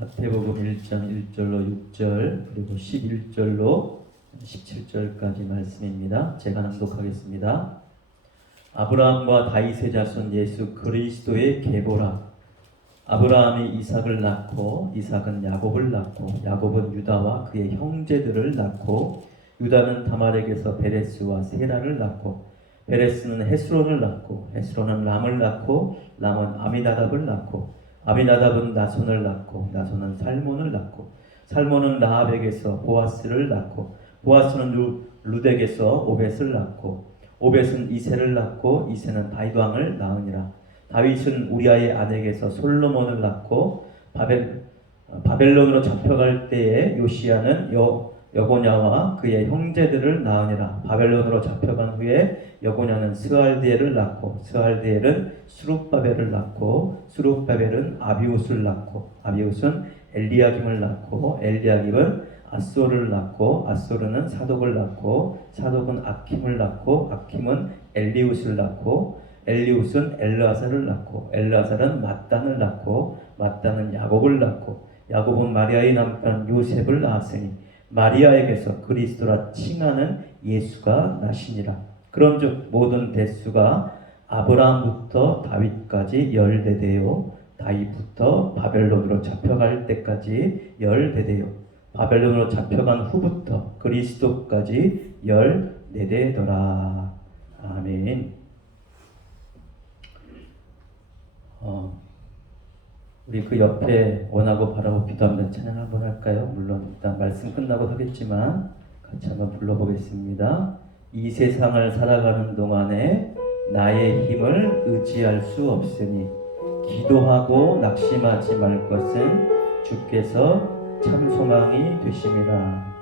마태복음 1장 1절로 6절 그리고 11절로 17절까지 말씀입니다. 제가 낭독하겠습니다. 아브라함과 다윗의 자손 예수 그리스도의 계보라. 아브라함이 이삭을 낳고 이삭은 야곱을 낳고 야곱은 유다와 그의 형제들을 낳고 유다는 다말에게서 베레스와 세라를 낳고 베레스는 헤스론을 낳고 헤스론은 람을 낳고 람은 아미나답을 낳고 아미나답은 나손을 낳고 나손은 살몬을 낳고 살몬은 라합에게서 보아스를 낳고 보아스는 루덱에서 오벳을 낳고 오벳은 이새를 낳고 이새는 다윗 왕을 낳으니라. 다윗은 우리아의 아내에게서 솔로몬을 낳고 바벨론으로 잡혀갈 때에 요시야는 여고냐와 그의 형제들을 낳으니라. 바벨론으로 잡혀간 후에 여고냐는 스알디엘을 낳고 스알디엘은 수룹바벨을 낳고 수룹바벨은 아비웃을 낳고 아비웃은 엘리야김을 낳고 엘리야김은 아소를 낳고 아소르는 사독을 낳고 사독은 아킴을 낳고 아킴은 엘리웃을 낳고 엘리웃은 엘르아살을 낳고 엘르아살은 mat단을 낳고 mat단은 야곱을 낳고 야곱은 마리아의 남편 요셉을 낳았으니 마리아에게서 그리스도라 칭하는 예수가 나시니라. 그런즉 모든 대수가 아브라함부터 다윗까지 10대되요 다윗부터 바벨론으로 잡혀갈 때까지 10대되요 바벨론으로 잡혀간 후부터 그리스도까지 14대더라. 아멘. 우리 그 옆에 원하고 바라고 기도하면 찬양 한번 할까요? 물론 일단 말씀 끝나고 하겠지만 같이 한번 불러보겠습니다. 이 세상을 살아가는 동안에 나의 힘을 의지할 수 없으니 기도하고 낙심하지 말 것은 주께서 참 소망이 되심이라.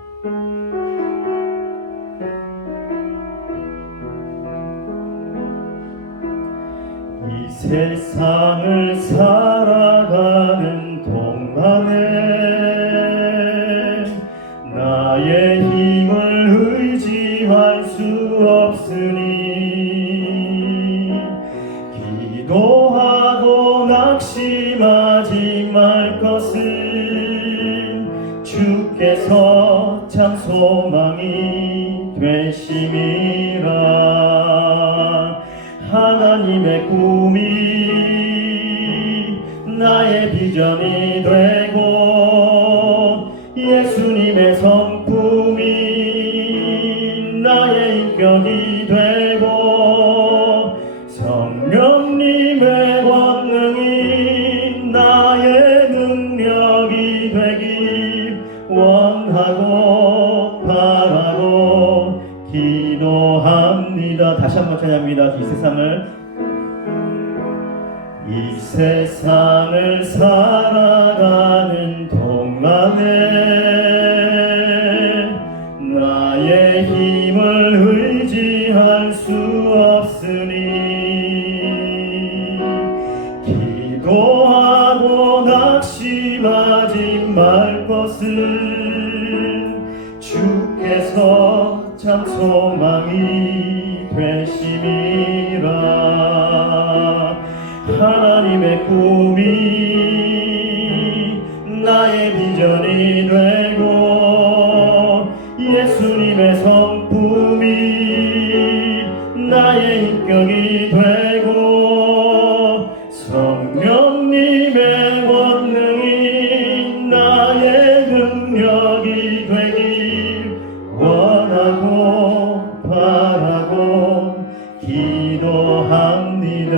이 세상을 살아가는 동안에 나의 힘을 의지할 수 없으니 기도하고 낙심하지 말 것은 주께서 참 소망이 되심이라. 하나님의 꿈이 나의 비전이 되고 예수님의 성품이 나의 인격이 되고 성령님의 권능이 나의 능력이 되길 원하고 바라고 기도합니다. 다시 한번 찬양합니다. 이 세상을 살아가는 동안에 나의 힘을 의지할 수 없으니 기도하고 낙심하지 말 것은 주께서 참 소망이 되심이라. 하나님의 꿈이 나의 비전이 되고 예수님의 성품이 나의 인격이 되고 성령님의 권능이 나의 능력이 되길 원하고 바라고 기도합니다.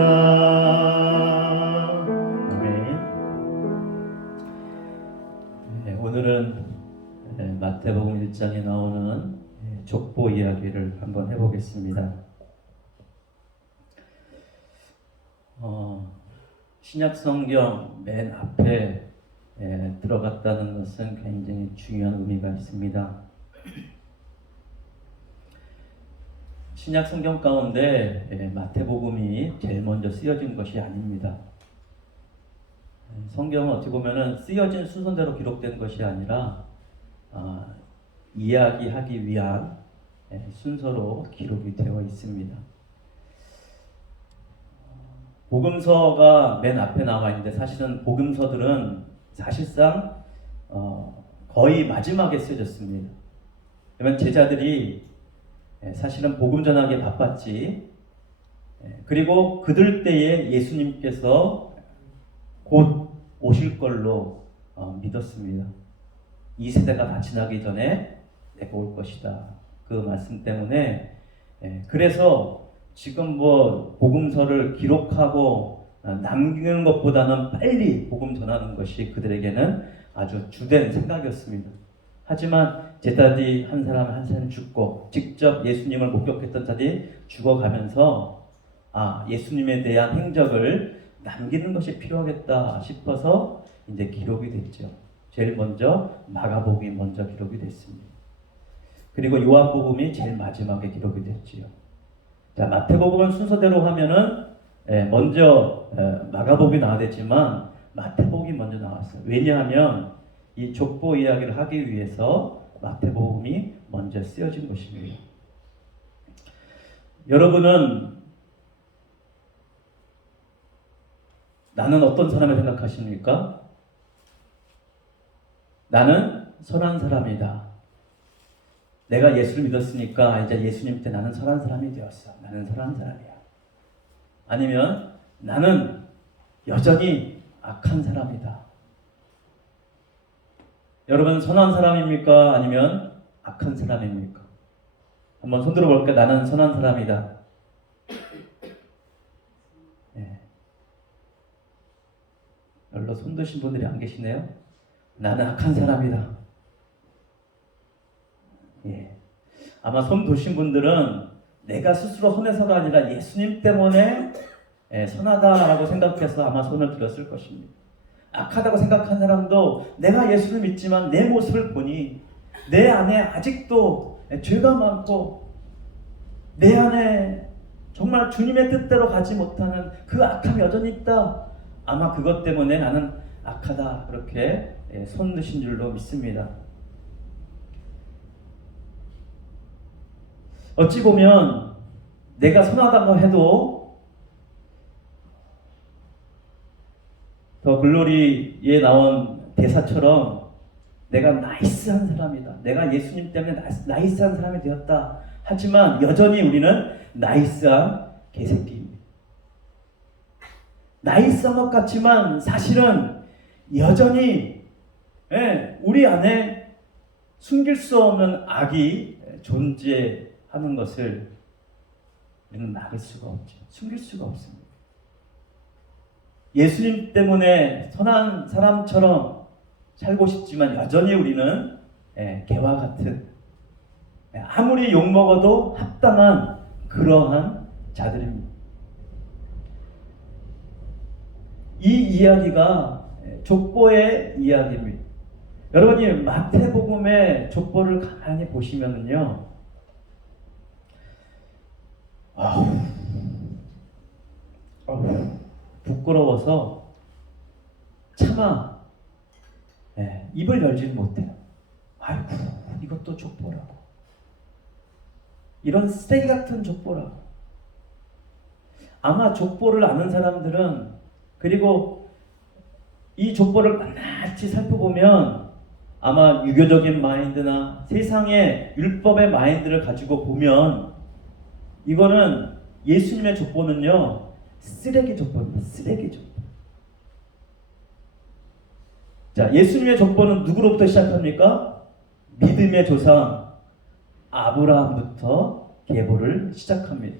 오늘은 마태복음 1장에 나오는 족보 이야기를 한번 해보겠습니다. 신약 성경 맨 앞에 들어갔다는 것은 굉장히 중요한 의미가 있습니다. 신약 성경 가운데 마태복음이 제일 먼저 쓰여진 것이 아닙니다. 성경은 어떻게 보면 쓰여진 순서대로 기록된 것이 아니라 이야기하기 위한 순서로 기록이 되어 있습니다. 복음서가 맨 앞에 나와 있는데 사실은 복음서들은 사실상 거의 마지막에 쓰여졌습니다. 그러면 제자들이 사실은 복음 전하기에 바빴지. 그리고 그들 때에 예수님께서 곧 오실 걸로 믿었습니다. 이 세대가 다 지나기 전에 내가 올 것이다. 그 말씀 때문에 그래서 지금 뭐 복음서를 기록하고 남기는 것보다는 빨리 복음 전하는 것이 그들에게는 아주 주된 생각이었습니다. 하지만 제자들이 한 사람 한 사람 죽고 직접 예수님을 목격했던 자들이 죽어가면서 예수님에 대한 행적을 남기는 것이 필요하겠다 싶어서 이제 기록이 됐죠. 제일 먼저 마가복음이 먼저 기록이 됐습니다. 그리고 요한복음이 제일 마지막에 기록이 됐지요. 자, 마태복음은 순서대로 하면은 먼저 마가복음이 나와야 됐지만 마태복음이 먼저 나왔어요. 왜냐하면 이 족보 이야기를 하기 위해서 마태복음이 먼저 쓰여진 것입니다. 여러분은 나는 어떤 사람을 생각하십니까? 나는 선한 사람이다. 내가 예수를 믿었으니까 이제 예수님 때 나는 선한 사람이 되었어. 나는 선한 사람이야. 아니면 나는 여전히 악한 사람이다. 여러분 선한 사람입니까? 아니면 악한 사람입니까? 한번 손 들어볼까요? 나는 선한 사람이다. 별로 손 드신 분들이 안 계시네요. 나는 악한 사람이다. 아마 손 드신 분들은 내가 스스로 선해서가 아니라 예수님 때문에 선하다라고 생각해서 아마 손을 들었을 것입니다. 악하다고 생각한 사람도 내가 예수를 믿지만 내 모습을 보니 내 안에 아직도 죄가 많고 내 안에 정말 주님의 뜻대로 가지 못하는 그 악함이 여전히 있다. 아마 그것 때문에 나는 악하다 그렇게 손 드신 줄로 믿습니다. 어찌 보면 내가 선하다고 해도 더 글로리에 나온 대사처럼 내가 나이스한 사람이다. 내가 예수님 때문에 나이스한 사람이 되었다. 하지만 여전히 우리는 나이스한 개새끼입니다. 나이스한 것 같지만 사실은 여전히 우리 안에 숨길 수 없는 악이 존재하는 것을 우리는 막을 수가 없죠. 숨길 수가 없습니다. 예수님 때문에 선한 사람처럼 살고 싶지만 여전히 우리는 개와 같은 아무리 욕먹어도 합당한 그러한 자들입니다. 이 이야기가 족보의 이야기입니다. 여러분이 마태복음의 족보를 가만히 보시면은요, 부끄러워서 차마 입을 열지는 못해요. 아이고, 이것도 족보라고. 이런 쓰레기 같은 족보라고. 아마 족보를 아는 사람들은 그리고 이 족보를 낱낱이 살펴보면 아마 유교적인 마인드나 세상의 율법의 마인드를 가지고 보면 이거는 예수님의 족보는요 쓰레기 족보입니다. 쓰레기 족보. 자, 예수님의 족보는 누구로부터 시작합니까? 믿음의 조상 아브라함부터 계보를 시작합니다.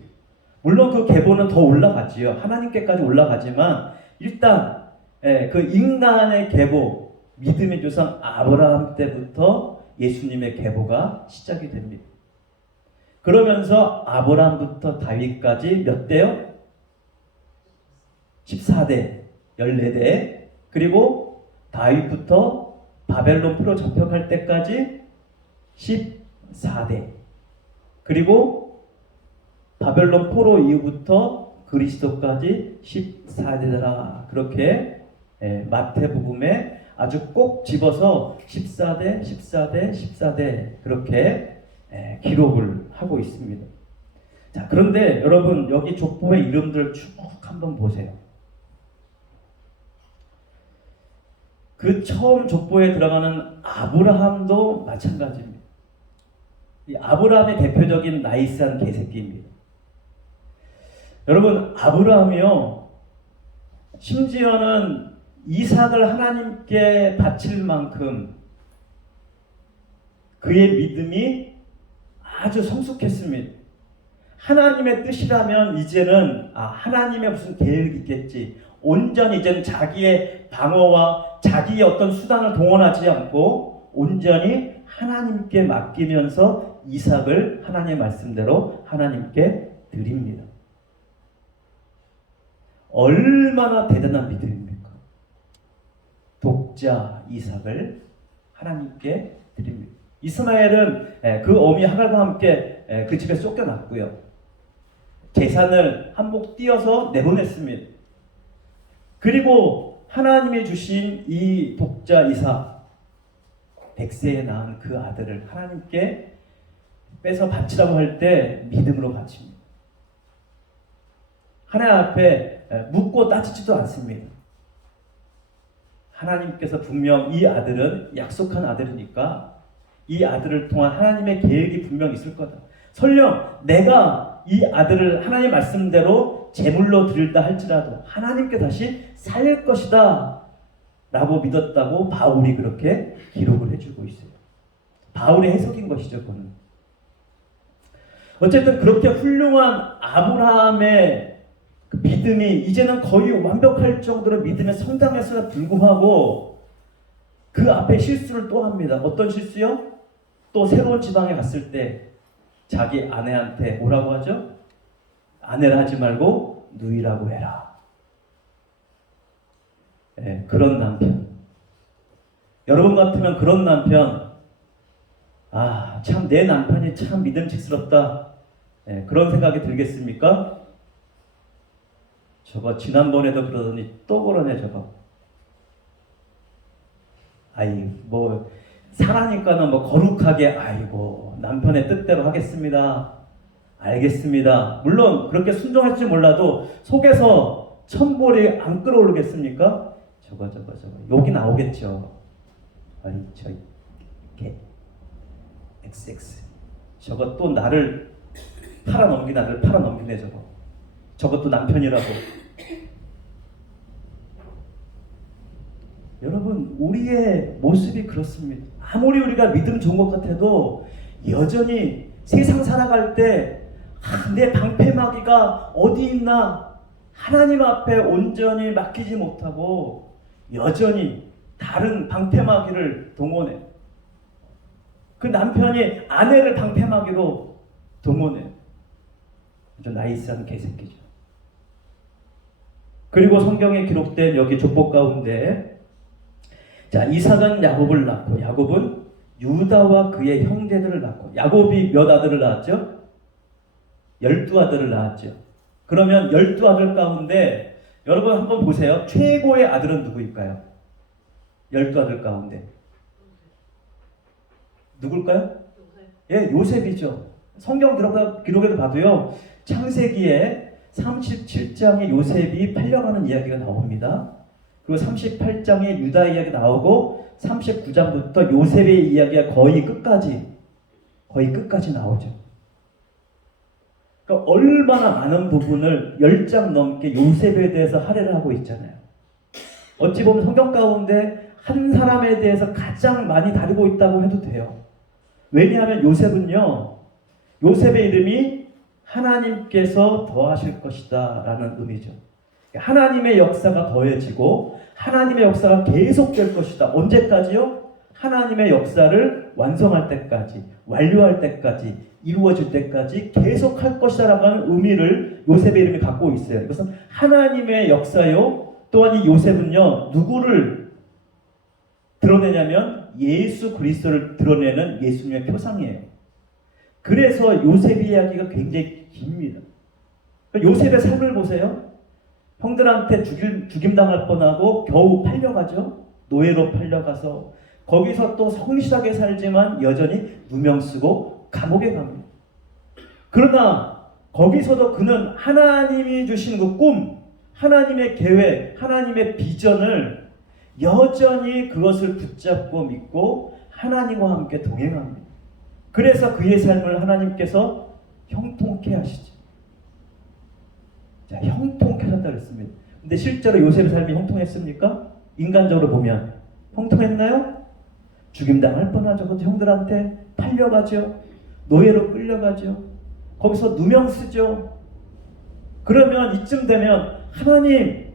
물론 그 계보는 더 올라가지요. 하나님께까지 올라가지만 일단 그 인간의 계보, 믿음의 조상 아브라함 때부터 예수님의 계보가 시작이 됩니다. 그러면서 아브라함부터 다윗까지 몇 대요? 14대, 14대. 그리고 다윗부터 바벨론 포로 잡혀갈 때까지 14대. 그리고 바벨론 포로 이후부터 그리스도까지 14대라. 그렇게 마태복음에 아주 꼭 집어서 14대, 14대, 14대 그렇게 기록을 하고 있습니다. 자, 그런데 여러분 여기 족보의 이름들 쭉 한번 보세요. 그 처음 족보에 들어가는 아브라함도 마찬가지입니다. 이 아브라함의 대표적인 나이스한 개새끼입니다. 여러분, 아브라함이요, 심지어는 이삭을 하나님께 바칠 만큼 그의 믿음이 아주 성숙했습니다. 하나님의 뜻이라면 이제는 하나님의 무슨 계획이 있겠지. 온전히 이제는 자기의 방어와 자기의 어떤 수단을 동원하지 않고 온전히 하나님께 맡기면서 이삭을 하나님의 말씀대로 하나님께 드립니다. 얼마나 대단한 믿음입니까? 독자 이삭을 하나님께 드립니다. 이스마엘은 그 어미 하갈과 함께 그 집에 쫓겨났고요. 재산을 한몫 띄어서 내보냈습니다. 그리고 하나님이 주신 이 독자 이삭, 100세에 낳은 그 아들을 하나님께 빼서 바치라고 할 때 믿음으로 바칩니다. 하나님 앞에 묻고 따지지도 않습니다. 하나님께서 분명 이 아들은 약속한 아들이니까 이 아들을 통한 하나님의 계획이 분명 있을 거다. 설령 내가 이 아들을 하나님의 말씀대로 제물로 드릴다 할지라도 하나님께 다시 살릴 것이다 라고 믿었다고 바울이 그렇게 기록을 해주고 있어요. 바울의 해석인 것이죠. 그건. 어쨌든 그렇게 훌륭한 아브라함의 그 믿음이 이제는 거의 완벽할 정도로 믿음에 성장했음에도 불구하고 그 앞에 실수를 또 합니다. 어떤 실수요? 또 새로운 지방에 갔을 때 자기 아내한테 뭐라고 하죠? 아내를 하지 말고 누이라고 해라. 그런 남편. 여러분 같으면 그런 남편, 참 내 남편이 참 믿음직스럽다. 그런 생각이 들겠습니까? 저거 지난번에도 그러더니 또 그러네 저거. 사라니까는 거룩하게 아이고 남편의 뜻대로 하겠습니다. 알겠습니다. 물론 그렇게 순종할지 몰라도 속에서 천볼이 안 끓어오르겠습니까? 저거 욕이 나오겠죠. XX 저거 또 나를 팔아넘기네 저거. 저것도 남편이라고. 여러분, 우리의 모습이 그렇습니다. 아무리 우리가 믿음 좋은 것 같아도 여전히 세상 살아갈 때 내 방패막이가 어디 있나 하나님 앞에 온전히 맡기지 못하고 여전히 다른 방패막이를 동원해. 그 남편이 아내를 방패막이로 동원해. 아주 나이스한 개새끼죠. 그리고 성경에 기록된 여기 족보 가운데 이삭은 야곱을 낳고 야곱은 유다와 그의 형제들을 낳고 야곱이 몇 아들을 낳았죠? 12아들을 낳았죠. 그러면 12아들 가운데 여러분 한번 보세요. 최고의 아들은 누구일까요? 12아들 가운데 누굴까요? 요셉이죠. 성경 기록에도 봐도요. 창세기에 37장에 요셉이 팔려가는 이야기가 나옵니다. 그리고 38장에 유다 이야기 나오고 39장부터 요셉의 이야기가 거의 끝까지 나오죠. 그러니까 얼마나 많은 부분을 10장 넘게 요셉에 대해서 할애를 하고 있잖아요. 어찌 보면 성경 가운데 한 사람에 대해서 가장 많이 다루고 있다고 해도 돼요. 왜냐하면 요셉의 이름이 하나님께서 더하실 것이다 라는 의미죠. 하나님의 역사가 더해지고 하나님의 역사가 계속될 것이다. 언제까지요? 하나님의 역사를 완성할 때까지, 완료할 때까지, 이루어질 때까지 계속할 것이다 라는 의미를 요셉의 이름이 갖고 있어요. 이것은 하나님의 역사요. 또한 이 요셉은요, 누구를 드러내냐면 예수 그리스도를 드러내는 예수님의 표상이에요. 그래서 요셉의 이야기가 굉장히 깁니다. 요셉의 삶을 보세요. 형들한테 죽임당할 뻔하고 겨우 팔려가죠. 노예로 팔려가서 거기서 또 성실하게 살지만 여전히 누명 쓰고 감옥에 갑니다. 그러나 거기서도 그는 하나님이 주신 그 꿈, 하나님의 계획, 하나님의 비전을 여전히 그것을 붙잡고 믿고 하나님과 함께 동행합니다. 그래서 그의 삶을 하나님께서 형통케 하시죠. 자, 형통케 하셨다 그랬습니다. 근데 실제로 요셉의 삶이 형통했습니까? 인간적으로 보면 형통했나요? 죽임당할 뻔하죠. 그것도 형들한테 팔려가죠. 노예로 끌려가죠. 거기서 누명 쓰죠. 그러면 이쯤 되면 하나님,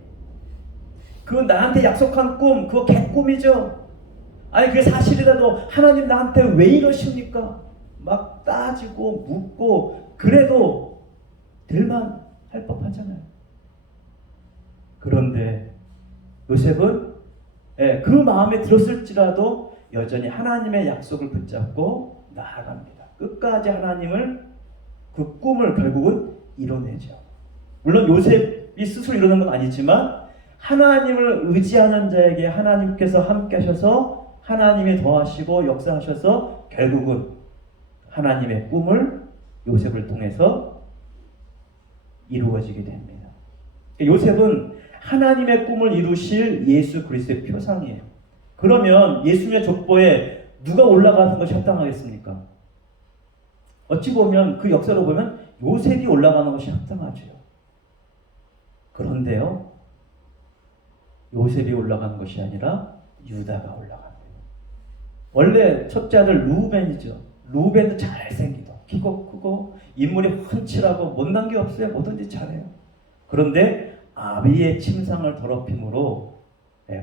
그거 나한테 약속한 꿈, 그거 개꿈이죠. 아니 그게 사실이라도 하나님 나한테 왜 이러십니까? 막 따지고 묻고 그래도 될만 할 법하잖아요. 그런데 요셉은 그 마음에 들었을지라도 여전히 하나님의 약속을 붙잡고 나아갑니다. 끝까지 하나님을 그 꿈을 결국은 이뤄내죠. 물론 요셉이 스스로 이루는 건 아니지만 하나님을 의지하는 자에게 하나님께서 함께 하셔서 하나님이 더하시고 역사하셔서 결국은 하나님의 꿈을 요셉을 통해서 이루어지게 됩니다. 요셉은 하나님의 꿈을 이루실 예수 그리스도의 표상이에요. 그러면 예수님의 족보에 누가 올라가는 것이 합당하겠습니까? 어찌 보면 그 역사로 보면 요셉이 올라가는 것이 합당하죠. 그런데요, 요셉이 올라간 것이 아니라 유다가 올라갑니다. 원래 첫째 아들 루벤이죠. 루벤도 잘생기고 키고 크고 인물이 훤칠하고 못난 게 없어요. 뭐든지 잘해요. 그런데 아비의 침상을 더럽힘으로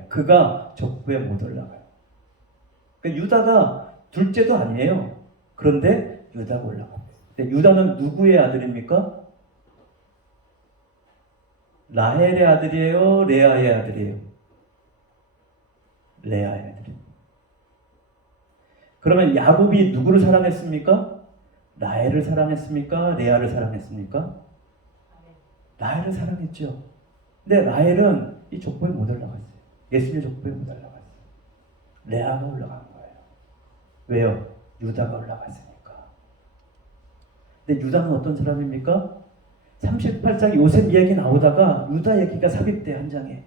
그가 족보에 못 올라가요. 그러니까 유다가 둘째도 아니에요. 그런데 유다가 올라갑니다. 유다는 누구의 아들입니까? 라헬의 아들이에요? 레아의 아들이에요? 레아의 아들입니다. 그러면 야곱이 누구를 사랑했습니까? 라헬을 사랑했습니까? 레아를 사랑했습니까? 라헬을 사랑했죠. 근데 라헬은 이 족보에 못 올라갔어요. 예수님의 족보에 못 올라갔어요. 레아가 올라간 거예요. 왜요? 유다가 올라갔으니까. 근데 유다는 어떤 사람입니까? 38장 요셉 이야기 나오다가 유다 얘기가 삽입돼 한 장에.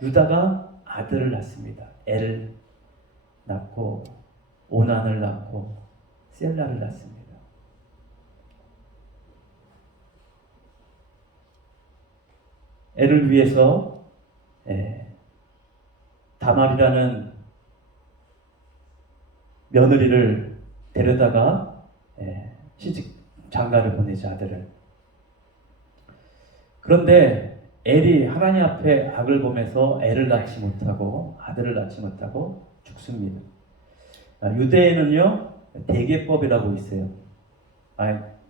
유다가 아들을 낳습니다. 엘을 낳고 오난을 낳고 셀라를 낳습니다. 엘을 위해서 다말이라는 며느리를 데려다가 시집 장가를 보내지 아들을. 그런데 엘이 하나님 앞에 악을 범해서 애를 낳지 못하고 아들을 낳지 못하고 죽습니다. 유대에는요 대계법이라고 있어요.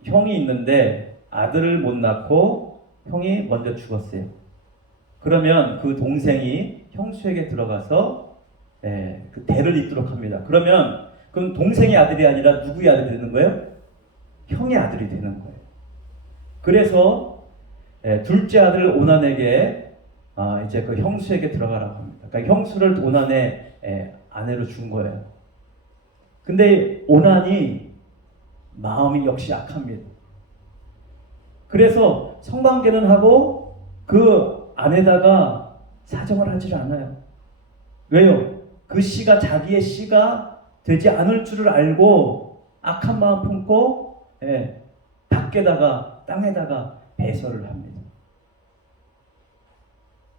형이 있는데 아들을 못 낳고 형이 먼저 죽었어요. 그러면 그 동생이 형수에게 들어가서 그 대를 잇도록 합니다. 그러면 그럼 동생의 아들이 아니라 누구의 아들이 되는 거예요? 형의 아들이 되는 거예요. 그래서 둘째 아들 오난에게 이제 그 형수에게 들어가라고 합니다. 그러니까 형수를 오난의 아내로 준 거예요. 근데 오난이 마음이 역시 약합니다. 그래서 성관계는 하고 그 안에다가 사정을 하질 않아요. 왜요? 그 씨가 자기의 씨가 되지 않을 줄을 알고 악한 마음 품고 밖에다가 땅에다가 배설을 합니다.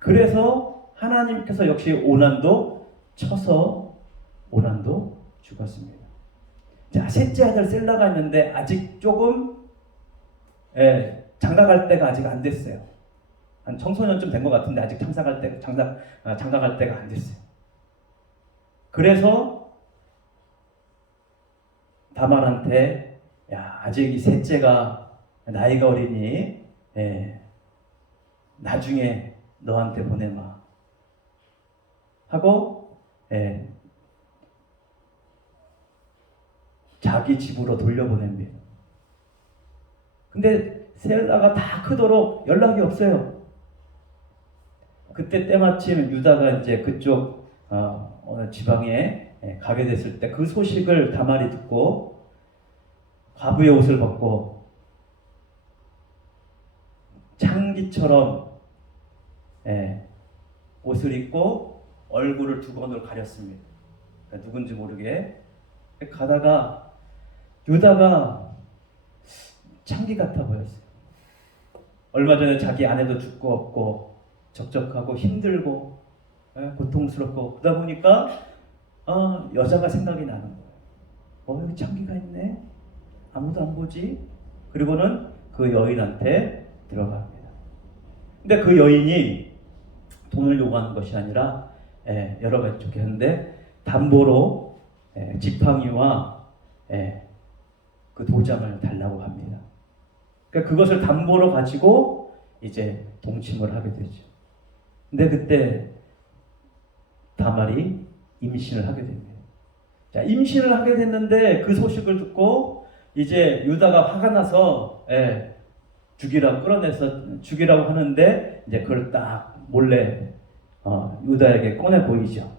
그래서 하나님께서 역시 오난도 쳐서 오난도 죽었습니다. 자, 셋째 아들 셀라가 있는데 아직 조금 장가갈 때가 아직 안 됐어요. 한 청소년쯤 된 것 같은데 아직 장가갈 때가 안 됐어요. 그래서 다말한테 아직 이 셋째가 나이가 어리니 나중에 너한테 보내마 하고 자기 집으로 돌려보냅니다. 근데 셀라가 다 크도록 연락이 없어요. 그때 때마침 유다가 이제 그쪽 어느 지방에 가게 됐을 때 그 소식을 다말이 듣고 과부의 옷을 벗고 창기처럼 옷을 입고 얼굴을 두건으로 가렸습니다. 그러니까 누군지 모르게. 가다가 유다가 창기 같아 보였어요. 얼마 전에 자기 아내도 죽고 없고 적적하고 힘들고 고통스럽고 그러다 보니까 여자가 생각이 나는 거예요. 여기 창기가 있네. 아무도 안 보지. 그리고는 그 여인한테 들어갑니다. 근데 그 여인이 돈을 요구하는 것이 아니라 여러 가지 좋겠는데 담보로 지팡이와 그 도장을 달라고 합니다. 그러니까 그것을 담보로 가지고 이제 동침을 하게 되죠. 근데 그때 다말이 임신을 하게 됩니다. 자, 임신을 하게 됐는데 그 소식을 듣고 이제 유다가 화가 나서 죽이라고 끌어내서 죽이라고 하는데 이제 그걸 딱 몰래 유다에게 꺼내 보이죠.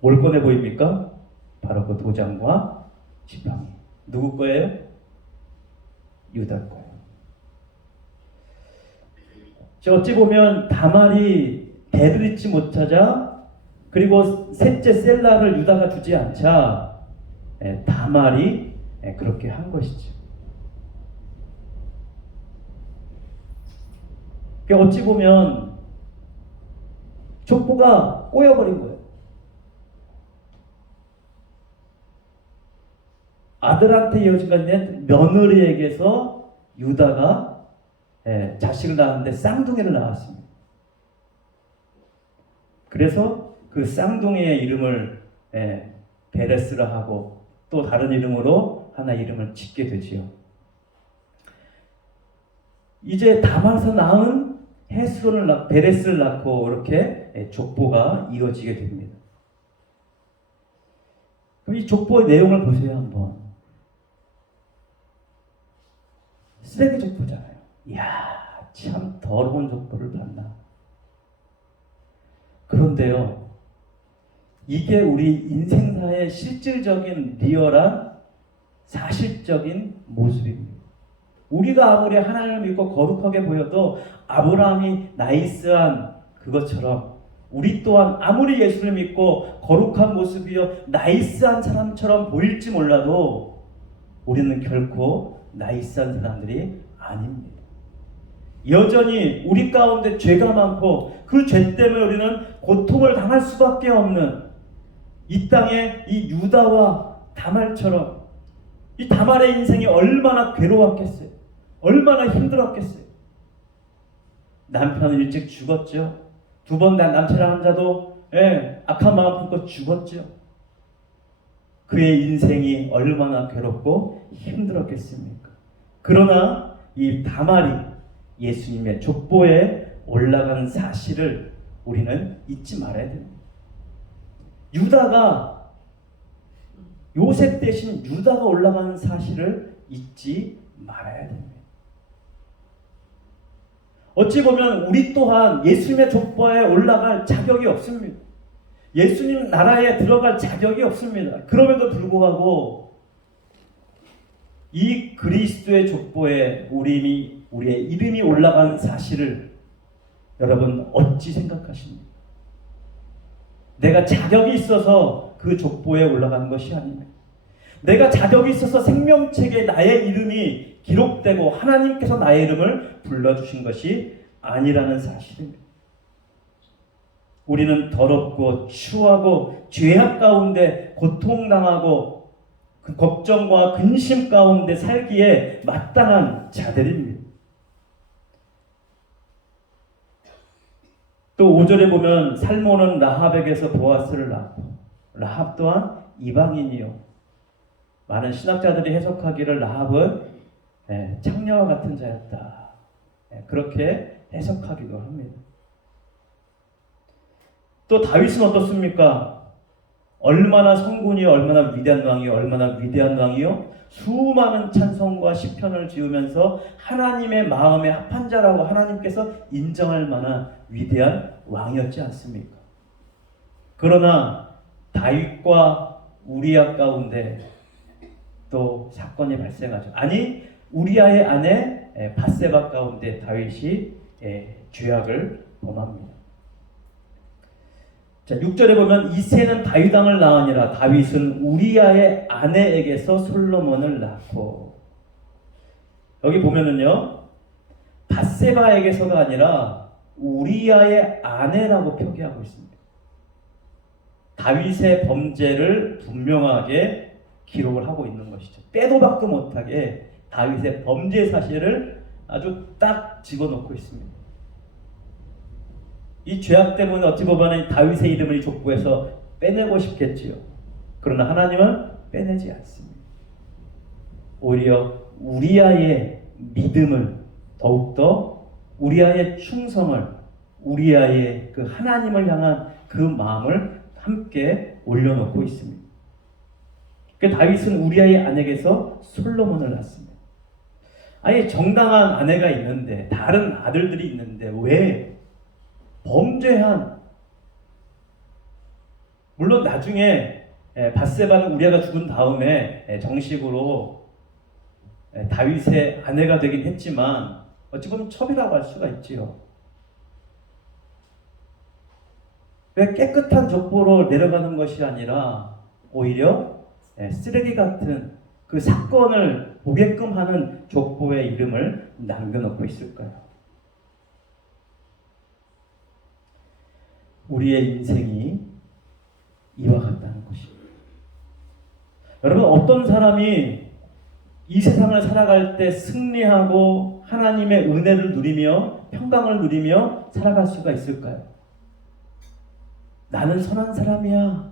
뭘 꺼내 보입니까? 바로 그 도장과 지팡이. 누구 거예요? 유다 거예요. 어찌 보면 다말이 대를 잇지 못하자 그리고 셋째 셀라를 유다가 주지 않자 다말이 그렇게 한 것이죠. 어찌 보면 족보가 꼬여버린 거예요. 아들한테 이어진 것은 며느리에게서 유다가 자식을 낳았는데 쌍둥이를 낳았습니다. 그래서 그 쌍둥이의 이름을 베레스라 하고 또 다른 이름으로 하나 이름을 짓게 되지요. 이제 다말에서 낳은 헤스론을 베레스를 낳고 이렇게 족보가 이어지게 됩니다. 그럼 이 족보의 내용을 보세요 한번. 쓰레기 족보잖아요. 이야, 참 더러운 족보를 봤나. 그런데요, 이게 우리 인생사의 실질적인 리얼한 사실적인 모습입니다. 우리가 아무리 하나님을 믿고 거룩하게 보여도 아브라함이 나이스한 그것처럼 우리 또한 아무리 예수를 믿고 거룩한 모습이요 나이스한 사람처럼 보일지 몰라도 우리는 결코 나이스한 사람들이 아닙니다. 여전히 우리 가운데 죄가 많고 그 죄 때문에 우리는 고통을 당할 수밖에 없는 이 땅의 이 유다와 다말처럼 이 다말의 인생이 얼마나 괴로웠겠어요. 얼마나 힘들었겠어요. 남편은 일찍 죽었죠. 두 번 남체를 한 자도 악한 마음 품고 죽었죠. 그의 인생이 얼마나 괴롭고 힘들었겠습니까? 그러나 이 다말이 예수님의 족보에 올라간 사실을 우리는 잊지 말아야 됩니다. 유다가 요셉 대신 유다가 올라가는 사실을 잊지 말아야 됩니다. 어찌 보면 우리 또한 예수님의 족보에 올라갈 자격이 없습니다. 예수님 나라에 들어갈 자격이 없습니다. 그럼에도 불구하고 이 그리스도의 족보에 우리의 이름이 올라간 사실을 여러분 어찌 생각하십니까? 내가 자격이 있어서 그 족보에 올라간 것이 아닙니다. 내가 자격이 있어서 생명책에 나의 이름이 기록되고 하나님께서 나의 이름을 불러주신 것이 아니라는 사실입니다. 우리는 더럽고 추하고 죄악 가운데 고통당하고 그 걱정과 근심 가운데 살기에 마땅한 자들입니다. 또 5절에 보면 살몬은 라합에게서 보아스를 낳고 라합 또한 이방인이요. 많은 신학자들이 해석하기를 라합은 창녀와 같은 자였다. 그렇게 해석하기도 합니다. 또 다윗은 어떻습니까? 얼마나 성군이요, 얼마나 위대한 왕이요, 얼마나 위대한 왕이요. 수많은 찬송과 시편을 지으면서 하나님의 마음에 합한 자라고 하나님께서 인정할 만한 위대한 왕이었지 않습니까? 그러나 다윗과 우리아 가운데 또 사건이 발생하죠. 아니 우리아의 아내 밧세바 가운데 다윗이 죄악을 범합니다. 자, 6절에 보면 이새는 다윗 왕을 낳으니라. 다윗은 우리아의 아내에게서 솔로몬을 낳고. 여기 보면은요, 밧세바에게서가 아니라 우리아의 아내라고 표기하고 있습니다. 다윗의 범죄를 분명하게 기록을 하고 있는 것이죠. 빼도 박도 못하게 다윗의 범죄 사실을 아주 딱 집어넣고 있습니다. 이 죄악 때문에 어찌 보면 다윗의 이름을 이 족보에서 빼내고 싶겠지요. 그러나 하나님은 빼내지 않습니다. 오히려 우리아의 믿음을 더욱더 우리아의 충성을 우리아의 그 하나님을 향한 그 마음을 함께 올려놓고 있습니다. 그 다윗은 우리아의 아내에게서 솔로몬을 낳습니다. 아니 정당한 아내가 있는데 다른 아들들이 있는데 왜 범죄한 물론 나중에 밧세바는 우리아가 죽은 다음에 정식으로 다윗의 아내가 되긴 했지만 어찌 보면 첩이라고 할 수가 있지요. 왜 깨끗한 족보로 내려가는 것이 아니라 오히려 쓰레기 같은 그 사건을 보게끔 하는 족보의 이름을 남겨놓고 있을까요? 우리의 인생이 이와 같다는 것입니다. 여러분, 어떤 사람이 이 세상을 살아갈 때 승리하고 하나님의 은혜를 누리며 평강을 누리며 살아갈 수가 있을까요? 나는 선한 사람이야.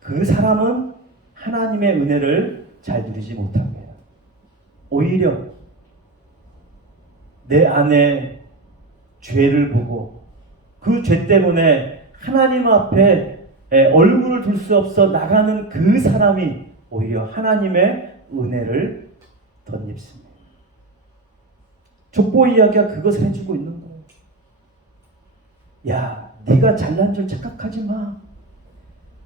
그 사람은 하나님의 은혜를 잘 누리지 못하게 해요. 오히려 내 안에 죄를 보고 그 죄 때문에 하나님 앞에 얼굴을 둘 수 없어 나가는 그 사람이 오히려 하나님의 은혜를 덧입습니다. 족보 이야기가 그것을 해주고 있는 거예요. 야, 네가 잘난 줄 착각하지 마.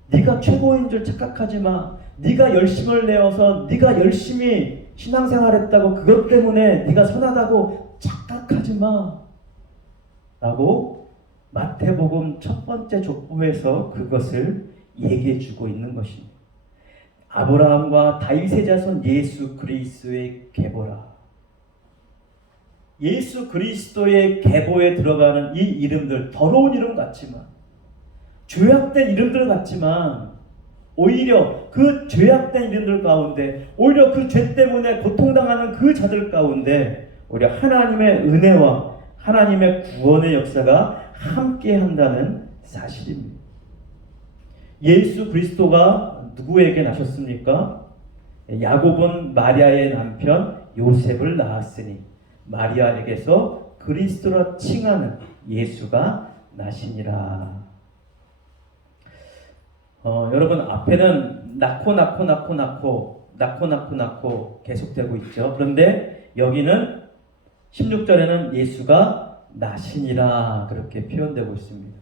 네가 최고인 줄 착각하지 마. 네가 열심을 내어서 네가 열심히 신앙생활했다고 그것 때문에 네가 선하다고 착각하지 마. 라고 마태복음 첫 번째 족보에서 그것을 얘기해 주고 있는 것입니다. 아브라함과 다윗의 자손 예수 그리스도의 계보라. 예수 그리스도의 계보에 들어가는 이 이름들, 더러운 이름 같지만 죄악된 이름들 같지만 오히려 그 죄악된 이름들 가운데 오히려 그 죄 때문에 고통당하는 그 자들 가운데 오히려 하나님의 은혜와 하나님의 구원의 역사가 함께 한다는 사실입니다. 예수 그리스도가 누구에게 나셨습니까? 야곱은 마리아의 남편 요셉을 낳았으니 마리아에게서 그리스도라 칭하는 예수가 나시니라. 여러분 앞에는 낳고 계속되고 있죠. 그런데 여기는 16절에는 예수가 나시니라 그렇게 표현되고 있습니다.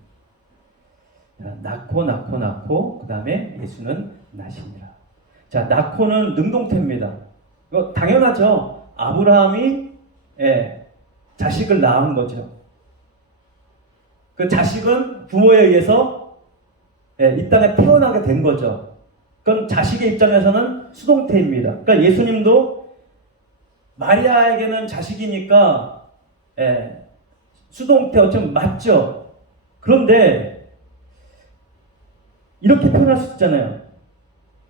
낳고 그 다음에 예수는 나시니라. 자, 낳고는 능동태입니다. 이거 당연하죠. 아브라함이 자식을 낳은 거죠. 그 자식은 부모에 의해서 이 땅에 태어나게 된 거죠. 그건 자식의 입장에서는 수동태입니다. 그러니까 예수님도 마리아에게는 자식이니까 수동태 어쩌면 맞죠. 그런데 이렇게 표현할 수 있잖아요.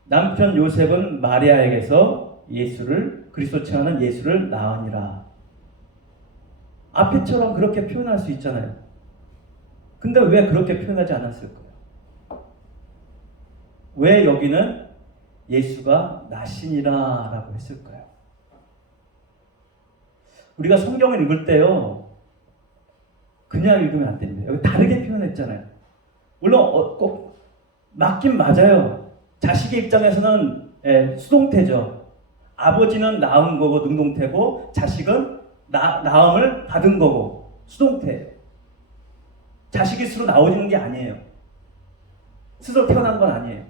남편 요셉은 마리아에게서 그리스도 칭하는 예수를 낳으니라. 앞에처럼 그렇게 표현할 수 있잖아요. 근데 왜 그렇게 표현하지 않았을까요? 왜 여기는 예수가 나시니라 라고 했을까요? 우리가 성경을 읽을 때요, 그냥 읽으면 안 됩니다. 여기 다르게 표현했잖아요. 물론 꼭 맞긴 맞아요. 자식의 입장에서는 수동태죠. 아버지는 낳은 거고 능동태고 자식은 낳음을 받은 거고 수동태. 자식이 스스로 나오는 게 아니에요. 스스로 태어난 건 아니에요.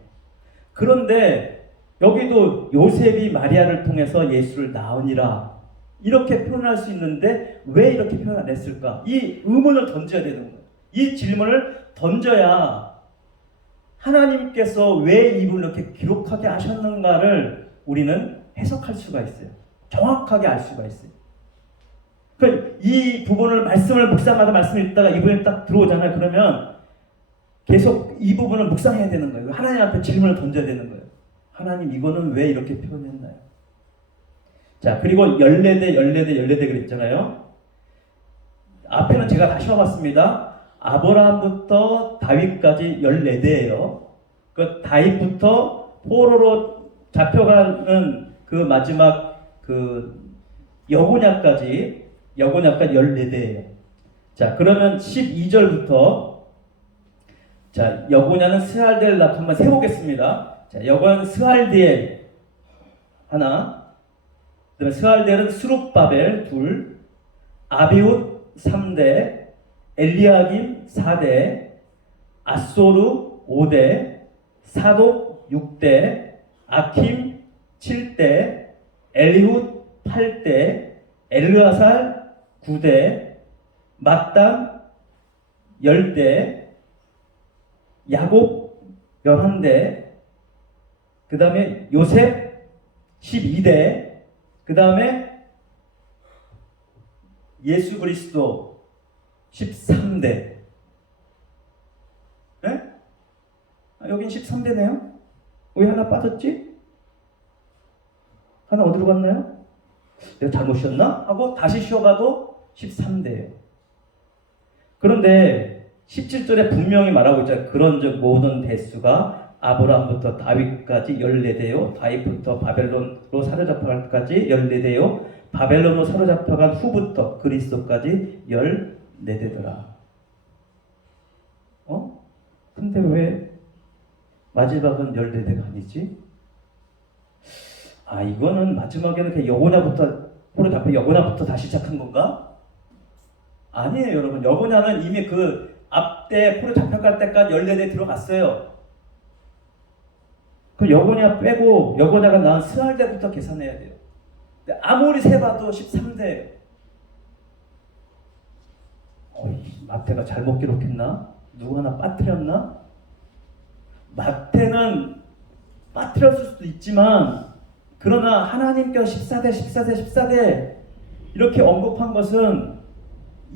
그런데 여기도 요셉이 마리아를 통해서 예수를 낳으니라 이렇게 표현할 수 있는데 왜 이렇게 표현 안 했을까? 이 의문을 던져야 되는 거예요. 이 질문을 던져야 하나님께서 왜 이 부분을 이렇게 기록하게 하셨는가를 우리는 해석할 수가 있어요. 정확하게 알 수가 있어요. 이 부분을 말씀을 묵상하다 말씀을 읽다가 이 부분이 딱 들어오잖아요. 그러면 계속 이 부분을 묵상해야 되는 거예요. 하나님 앞에 질문을 던져야 되는 거예요. 하나님 이거는 왜 이렇게 표현했나요? 자, 그리고 14대 그랬잖아요. 앞에는 제가 다시 와봤습니다. 아브라함부터 다윗까지 14대예요. 그 다윗부터 포로로 잡혀가는 그 마지막 그 여고냐까지 14대예요. 자, 그러면 12절부터 자, 여고냐는 스알델 한번 세보겠습니다. 자, 여고냐는 스알델 하나, 그다음에 스알델은 스룹바벨 둘, 아비웃 3대, 엘리야김 4대, 아소르 5대, 사독 6대, 아킴 7대, 엘리훗 8대, 엘르아살 9대, mattan 10대, 야곱 11대, 그 다음에 요셉 12대, 그 다음에 예수 그리스도 13대. 네? 여긴 13대네요? 왜 하나 빠졌지? 하나 어디로 갔나요? 내가 잘못 쉬었나? 하고 다시 쉬어가도 13대예요. 그런데 17절에 분명히 말하고 있잖아요. 그런즉 모든 대수가 아브라함부터 다윗까지 14대요. 다윗부터 바벨론으로 사로잡혀갈 때까지 14대요. 바벨론으로 사로잡혀간 후부터 그리스도까지 14대더라. 근데 왜 마지막은 14대가 아니지? 이거는 마지막에는 그냥 여고냐부터 포로 잡혀 여고냐부터 다시 시작한 건가? 아니에요, 여러분. 여고냐는 이미 그 앞때 포로 잡혀갈 때까지 14대 들어갔어요. 그 여고냐 빼고 여고냐가 낳은 스알대부터 계산해야 돼요. 근데 아무리 세봐도 13대예요. 마태가 잘못 기록했나? 누구 하나 빠뜨렸나? 마태는 빠뜨렸을 수도 있지만 그러나 하나님께서 14대 이렇게 언급한 것은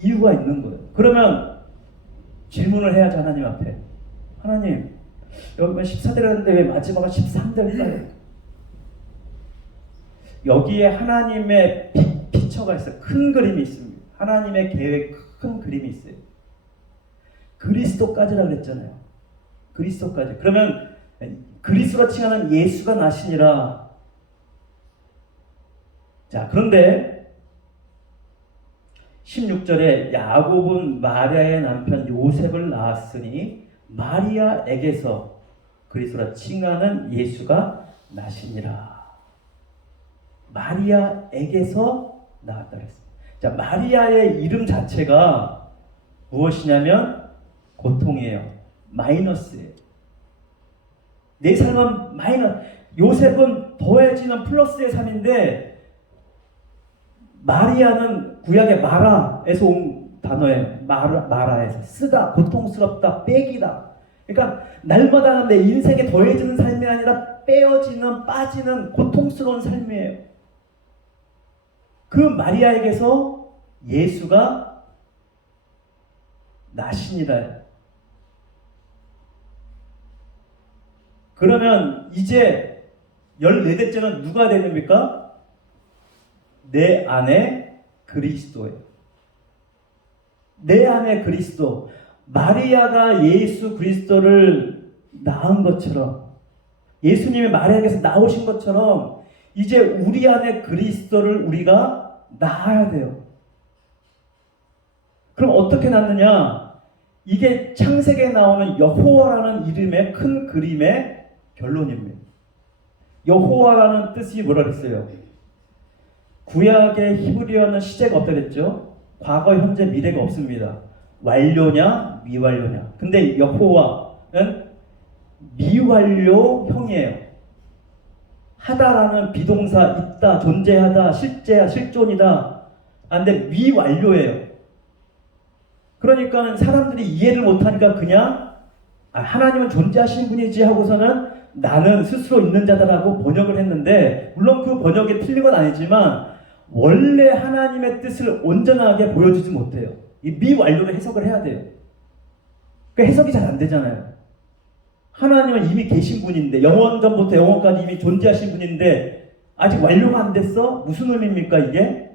이유가 있는 거예요. 그러면 질문을 해야지 하나님 앞에. 하나님, 여기가 14대라는데 왜 마지막은 13대일까요? 여기에 하나님의 픽처가 있어요. 큰 그림이 있습니다. 하나님의 계획 큰 그림이 있어요. 그리스도까지라고 그랬잖아요. 그리스도까지. 그러면 그리스도로 칭하는 예수가 나시니라. 자, 그런데 16절에 야곱은 마리아의 남편 요셉을 낳았으니 마리아에게서 그리스도라 칭하는 예수가 나시니라. 마리아에게서 나왔다 그랬습니다. 자, 마리아의 이름 자체가 무엇이냐면 고통이에요. 마이너스예요. 내 삶은 마이너스. 요셉은 더해지는 플러스의 삶인데 마리아는 구약의 마라에서 온 단어예요. 마라에서 쓰다, 고통스럽다, 빼기다. 그러니까 날마다 내 인생에 더해지는 삶이 아니라 빼어지는, 빠지는 고통스러운 삶이에요. 그 마리아에게서 예수가 나시니라. 그러면 이제 14대째는 누가 되십니까? 내 안에 그리스도예요. 내 안에 그리스도. 마리아가 예수 그리스도를 낳은 것처럼, 예수님이 마리아에게서 나오신 것처럼 이제 우리 안에 그리스도를 우리가 낳아야 돼요. 그럼 어떻게 낳느냐? 이게 창세기에 나오는 여호와라는 이름의 큰 그림의 결론입니다. 여호와라는 뜻이 뭐라 그랬어요? 구약의 히브리어는 시제가 없다 그랬죠? 과거, 현재, 미래가 없습니다. 완료냐, 미완료냐. 근데 여호와는 미완료형이에요. 하다라는 비동사, 있다, 존재하다, 실제야, 실존이다. 근데 미완료예요. 그러니까 사람들이 이해를 못하니까 그냥 하나님은 존재하신 분이지 하고서는 나는 스스로 있는 자다라고 번역을 했는데, 물론 그 번역이 틀린 건 아니지만 원래 하나님의 뜻을 온전하게 보여주지 못해요. 이 미완료로 해석을 해야 돼요. 그 해석이 잘 안 되잖아요. 하나님은 이미 계신 분인데, 영원전부터 영원까지 이미 존재하신 분인데 아직 완료가 안 됐어? 무슨 의미입니까 이게?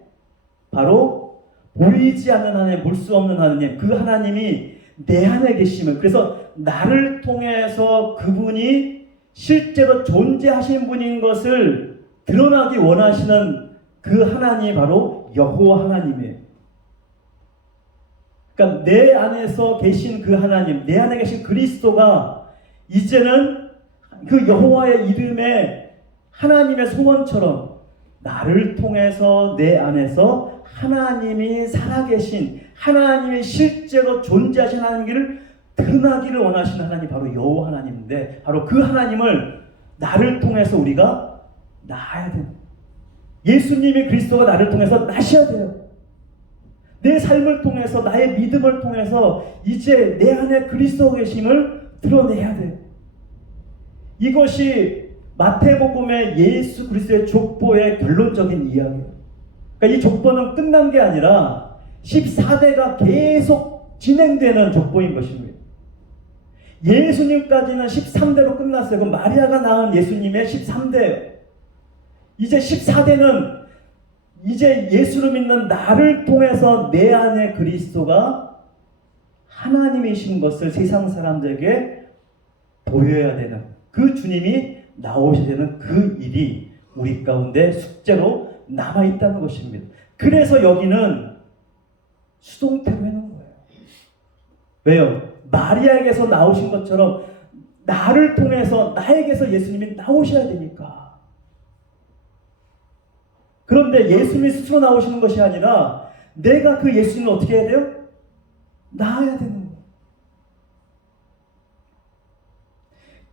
바로 보이지 않는 하나님, 볼 수 없는 하나님, 그 하나님이 내 안에 계심을, 그래서 나를 통해서 그분이 실제로 존재하신 분인 것을 드러나기 원하시는 그 하나님이 바로 여호와 하나님이에요. 그러니까 내 안에서 계신 그 하나님, 내 안에 계신 그리스도가 이제는 그 여호와의 이름에 하나님의 소원처럼 나를 통해서 내 안에서 하나님이 살아계신, 하나님이 실제로 존재하신 하나님을 드러나기를 원하시는 하나님, 바로 여호와 하나님인데, 바로 그 하나님을 나를 통해서 우리가 나아야 돼요. 예수님이, 그리스도가 나를 통해서 나셔야 돼요. 내 삶을 통해서, 나의 믿음을 통해서 이제 내 안에 그리스도가 계심을 드러내야 돼요. 이것이 마태복음의 예수 그리스도의 족보의 결론적인 이야기예요. 그러니까 이 족보는 끝난 게 아니라 14대가 계속 진행되는 족보인 것입니다. 예수님까지는 13대로 끝났어요. 그럼 마리아가 낳은 예수님의 13대예요. 이제 14대는 이제 예수를 믿는 나를 통해서 내 안에 그리스도가 하나님이신 것을 세상 사람들에게 보여야 되는, 그 주님이 나오셔야 되는 그 일이 우리 가운데 숙제로 남아있다는 것입니다. 그래서 여기는 수동태로 해놓은 거예요. 왜요? 마리아에게서 나오신 것처럼 나를 통해서, 나에게서 예수님이 나오셔야 되니까. 그런데 예수님이 스스로 나오시는 것이 아니라 내가 그 예수님을 어떻게 해야 돼요? 낳아야 되는 거예요.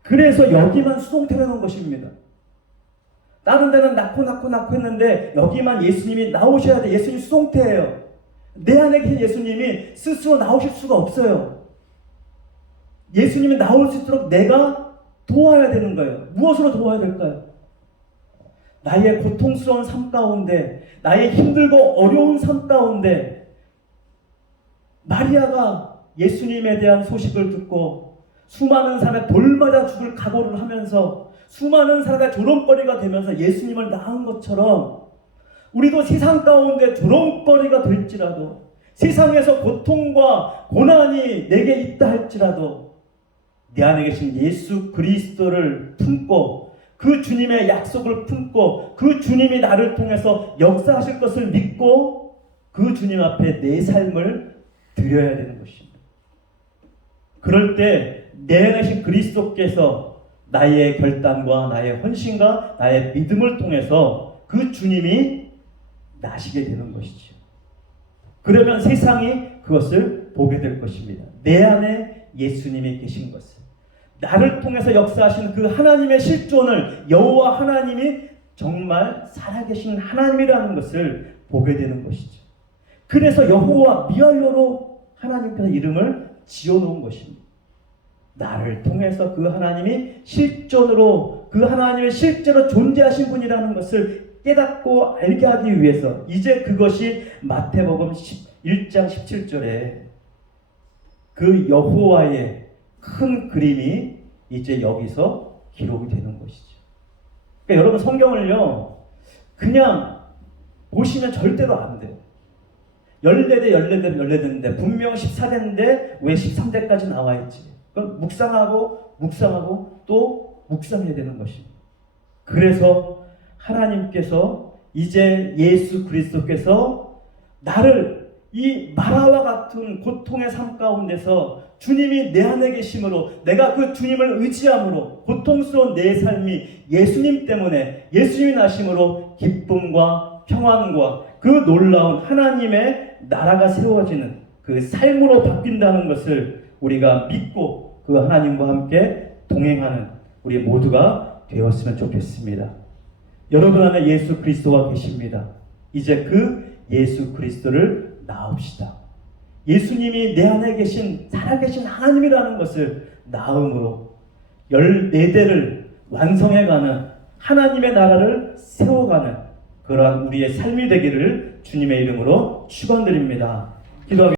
그래서 여기만 수동태로 해놓은 것입니다. 다른 데는 낳고 했는데 여기만 예수님이 나오셔야 돼. 예수님 수동태예요. 내 안에 계신 예수님이 스스로 나오실 수가 없어요. 예수님이 나올 수 있도록 내가 도와야 되는 거예요. 무엇으로 도와야 될까요? 나의 고통스러운 삶 가운데, 나의 힘들고 어려운 삶 가운데 마리아가 예수님에 대한 소식을 듣고 수많은 사람의 돌맞아 죽을 각오를 하면서 수많은 사람의 조롱거리가 되면서 예수님을 낳은 것처럼 우리도 세상 가운데 조롱거리가 될지라도, 세상에서 고통과 고난이 내게 있다 할지라도 내 안에 계신 예수 그리스도를 품고 그 주님의 약속을 품고 그 주님이 나를 통해서 역사하실 것을 믿고 그 주님 앞에 내 삶을 드려야 되는 것입니다. 그럴 때 내 안에 계신 그리스도께서 나의 결단과 나의 헌신과 나의 믿음을 통해서 그 주님이 나시게 되는 것이죠. 그러면 세상이 그것을 보게 될 것입니다. 내 안에 예수님이 계신 것을, 나를 통해서 역사하시는 그 하나님의 실존을, 여호와 하나님이 정말 살아계신 하나님이라는 것을 보게 되는 것이죠. 그래서 여호와 미알로로 하나님께서 이름을 지어놓은 것입니다. 나를 통해서 그 하나님이 실존으로, 그 하나님의 실제로 존재하신 분이라는 것을 깨닫고 알게 하기 위해서, 이제 그것이 마태복음 1장 17절에 그 여호와의 큰 그림이 이제 여기서 기록이 되는 것이죠. 그러니까 여러분 성경을요 그냥 보시면 절대로 안 돼요. 14대인데 분명 14대인데 왜 13대까지 나와 있지? 그럼 묵상하고 또 묵상해야 되는 것입니다. 그래서 하나님께서 이제 예수 그리스도께서 나를 이 마라와 같은 고통의 삶 가운데서 주님이 내 안에 계심으로, 내가 그 주님을 의지함으로 고통스러운 내 삶이 예수님 때문에, 예수님이 나심으로 기쁨과 평안과 그 놀라운 하나님의 나라가 세워지는 그 삶으로 바뀐다는 것을 우리가 믿고 그 하나님과 함께 동행하는 우리 모두가 되었으면 좋겠습니다. 여러분 안에 예수 그리스도가 계십니다. 이제 그 예수 그리스도를 낳읍시다. 예수님이 내 안에 계신 살아계신 하나님이라는 것을 낳음으로 14대를 완성해가는 하나님의 나라를 세워가는 그러한 우리의 삶이 되기를 주님의 이름으로 축원드립니다. 기도하겠습니다.